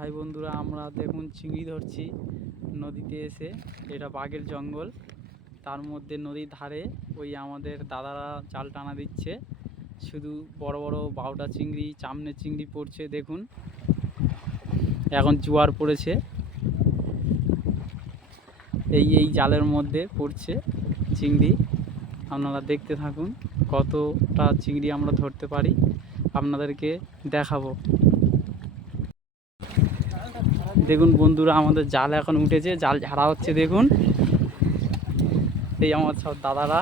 ভাই বন্ধুরা, আমরা দেখুন চিংড়ি ধরছি নদীতে এসে। এটা বাঘের জঙ্গল, তার মধ্যে নদীর ধারে ওই আমাদের দাদারা জাল টানা দিচ্ছে। শুধু বড় বড় বাউটা চিংড়ি, চামনে চিংড়ি পড়ছে। দেখুন এখন জোয়ার পড়েছে, এই জালের মধ্যে পড়ছে চিংড়ি। আপনারা দেখতে থাকুন কতটা চিংড়ি আমরা ধরতে পারি, আপনাদেরকে দেখাবো। দেখুন বন্ধুরা, আমাদের জাল এখন উঠেছে, জাল ঝাড়া হচ্ছে। দেখুন এই আমার সব দাদারা,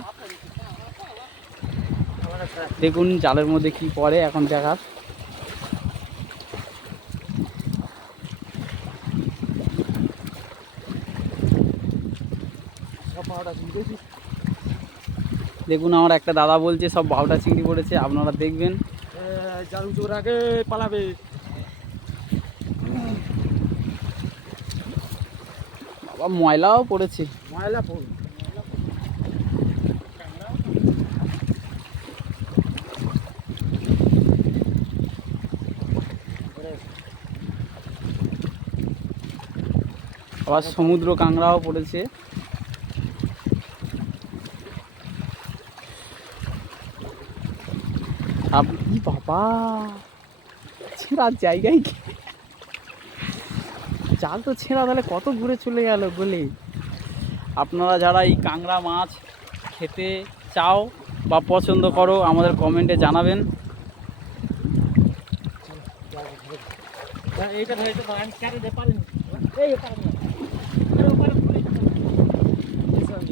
দেখুন জালের মধ্যে কি পড়ে এখন দেখার। দেখুন আমার একটা দাদা বলছে সব বাউটা চিংড়ি পড়েছে, আপনারা দেখবেন। জাল উঁচুর আগে পালাবে। বাবা ময়লাও পড়েছে, ময়লা পড়। আবার সমুদ্র কাঁকড়াও পড়েছে। আপনি বাবা ছেঁড়ার জায়গায় কি জাল তো ছেঁড়া, তাহলে কত ঘুরে চলে গেল বলে। আপনারা যারা এই কাঁকড়া মাছ খেতে চাও বা পছন্দ করো, আমাদের কমেন্টে জানাবেন।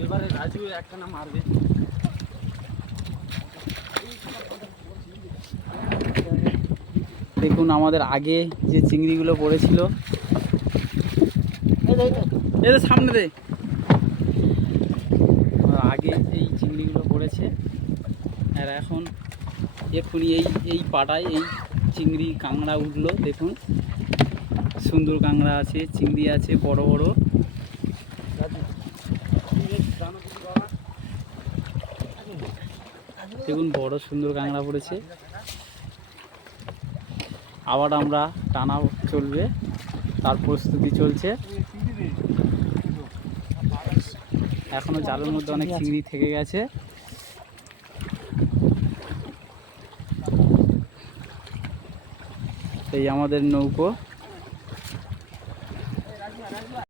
এবারে রাজু একটা না মারবে। দেখুন আমাদের আগে যে চিংড়িগুলো পড়েছিল, এই সামনে দে, আগে এই চিংড়িগুলো পড়েছে। আর এখন এক্ষুনি এই পাড়ায় এই চিংড়ি কাঁকড়া উঠলো। দেখুন সুন্দর কাঁকড়া আছে, চিংড়ি আছে বড় বড়। দেখুন বড় সুন্দর কাঁকড়া পড়েছে। আবার আমরা টানা চলবে, তার প্রস্তুতি চলছে। এখনো জালের মধ্যে অনেক চিংড়ি থেকে গেছে। এই আমাদের নৌকো।